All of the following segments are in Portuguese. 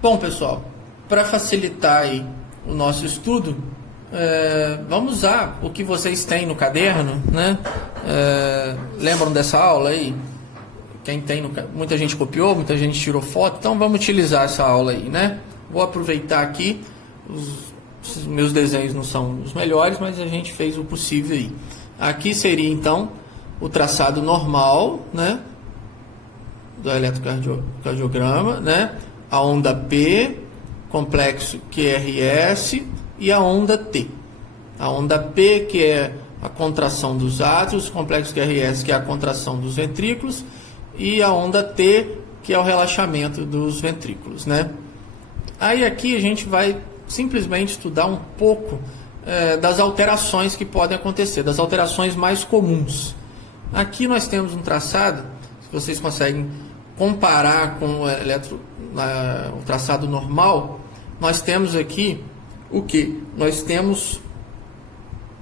Bom, pessoal, para facilitar aí o nosso estudo, vamos usar o que vocês têm no caderno, né? Lembram dessa aula aí? Quem tem muita gente copiou, muita gente tirou foto, então vamos utilizar essa aula aí, né? Vou aproveitar aqui, os meus desenhos não são os melhores, mas a gente fez o possível aí. Aqui seria então o traçado normal, né? Do eletrocardiograma, né? A onda P, complexo QRS e a onda T. A onda P, que é a contração dos átrios, o complexo QRS, que é a contração dos ventrículos, e a onda T, que é o relaxamento dos ventrículos, né? Aí aqui a gente vai simplesmente estudar um pouco das alterações que podem acontecer, das alterações mais comuns. Aqui nós temos um traçado, se vocês conseguem comparar com o traçado normal, nós temos aqui o que? Nós temos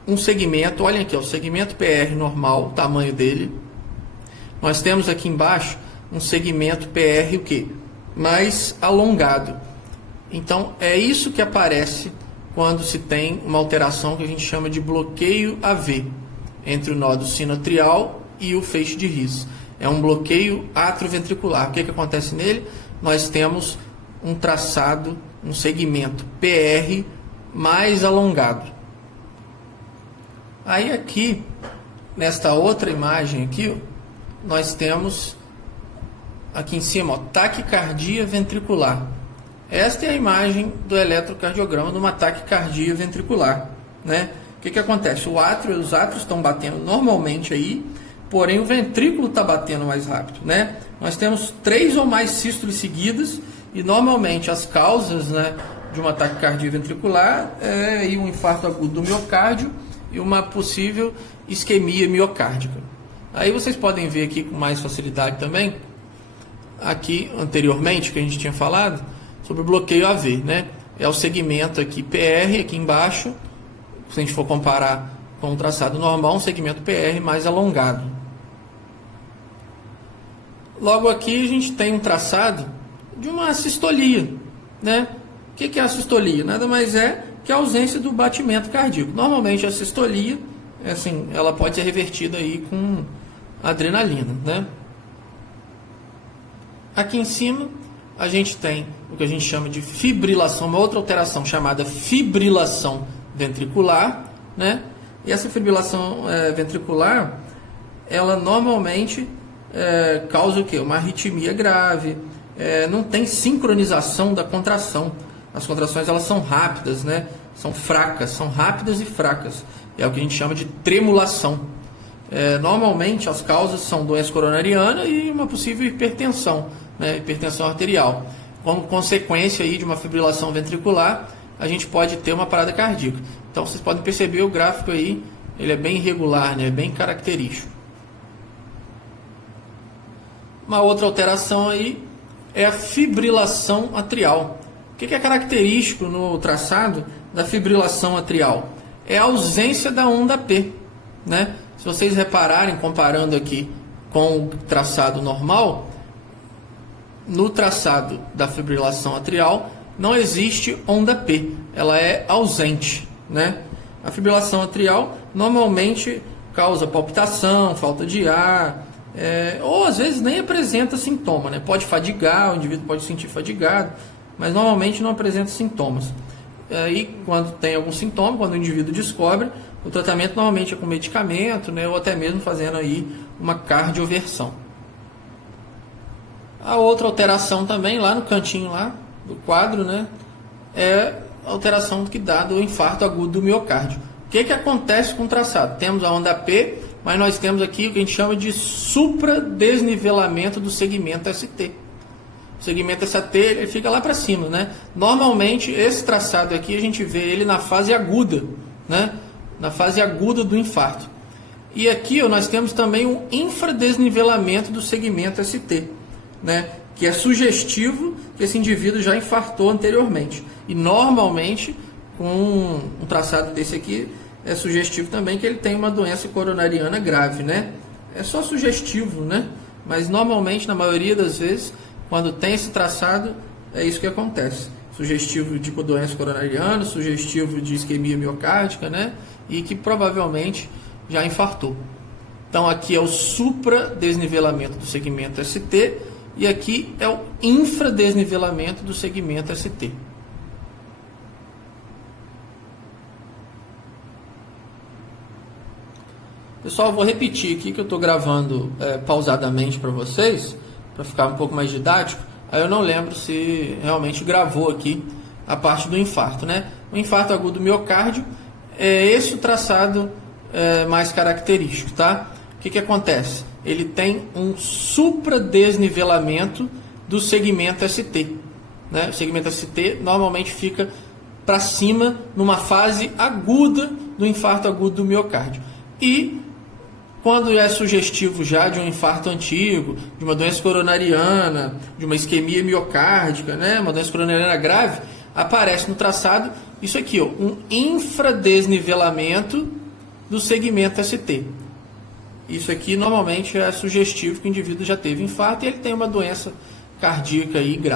um segmento, olhem aqui, o segmento PR normal, o tamanho dele. Nós temos aqui embaixo um segmento PR o que? Mais alongado. Então é isso que aparece quando se tem uma alteração que a gente chama de bloqueio AV entre o nódo sinoatrial e o feixe de His. É um bloqueio atrioventricular. O que acontece nele? Nós temos um traçado, um segmento PR mais alongado. Aí aqui, nesta outra imagem aqui, nós temos aqui em cima, ó, taquicardia ventricular. Esta é a imagem do eletrocardiograma de uma taquicardia ventricular, né? O que acontece? Os átrios estão batendo normalmente aí, porém o ventrículo está batendo mais rápido, né? Nós temos 3 ou mais sístoles seguidas e normalmente as causas, né, de uma taquicardia ventricular é um infarto agudo do miocárdio e uma possível isquemia miocárdica. Aí vocês podem ver aqui com mais facilidade também, aqui anteriormente que a gente tinha falado sobre o bloqueio AV, né? É o segmento aqui PR, aqui embaixo, se a gente for comparar com o traçado normal, um segmento PR mais alongado. Logo aqui a gente tem um traçado de uma sistolia, né? O que é a sistolia? Nada mais é que a ausência do batimento cardíaco. Normalmente a sistolia, assim, ela pode ser revertida aí com adrenalina, né? Aqui em cima a gente tem o que a gente chama de fibrilação, uma outra alteração chamada fibrilação ventricular, né? E essa fibrilação ventricular, ela normalmente causa o quê? Uma arritmia grave, não tem sincronização da contração. As contrações elas são rápidas, né? São fracas, são rápidas e fracas. É o que a gente chama de tremulação. Normalmente as causas são doença coronariana e uma possível hipertensão, né? Hipertensão arterial. Como consequência aí de uma fibrilação ventricular, a gente pode ter uma parada cardíaca. Então vocês podem perceber o gráfico aí, ele é bem irregular, né? Bem característico. Uma outra alteração aí é a fibrilação atrial. O que é característico no traçado da fibrilação atrial? É a ausência da onda P, né? Se vocês repararem, comparando aqui com o traçado normal, no traçado da fibrilação atrial não existe onda P, ela é ausente, né? A fibrilação atrial normalmente causa palpitação, falta de ar, ou às vezes nem apresenta sintoma, né? Pode fadigar, o indivíduo pode se sentir fadigado, mas normalmente não apresenta sintomas. E quando tem algum sintoma, quando o indivíduo descobre, o tratamento normalmente é com medicamento, né? Ou até mesmo fazendo aí uma cardioversão. A outra alteração também, lá no cantinho lá do quadro, né? É a alteração que dá do infarto agudo do miocárdio. O que acontece com o traçado? Temos a onda P, mas nós temos aqui o que a gente chama de supradesnivelamento do segmento ST. O segmento ST ele fica lá para cima, né? Normalmente esse traçado aqui a gente vê ele na fase aguda, né? Na fase aguda do infarto. E aqui nós temos também um infradesnivelamento do segmento ST, né? Que é sugestivo que esse indivíduo já infartou anteriormente. E normalmente com um traçado desse aqui é sugestivo também que ele tem uma doença coronariana grave, né? É só sugestivo, né? Mas normalmente, na maioria das vezes, quando tem esse traçado, é isso que acontece. Sugestivo de doença coronariana, sugestivo de isquemia miocárdica, né? E que provavelmente já infartou. Então aqui é o supradesnivelamento do segmento ST e aqui é o infradesnivelamento do segmento ST. Pessoal, eu vou repetir aqui que eu estou gravando pausadamente para vocês, para ficar um pouco mais didático. Aí eu não lembro se realmente gravou aqui a parte do infarto, né? O infarto agudo do miocárdio é esse o traçado mais característico, tá? O que acontece? Ele tem um supradesnivelamento do segmento ST, né? O segmento ST normalmente fica para cima numa fase aguda do infarto agudo do miocárdio. E quando é sugestivo já de um infarto antigo, de uma doença coronariana, de uma isquemia miocárdica, né, uma doença coronariana grave, aparece no traçado isso aqui, ó, um infradesnivelamento do segmento ST. Isso aqui normalmente é sugestivo que o indivíduo já teve infarto e ele tem uma doença cardíaca aí grave.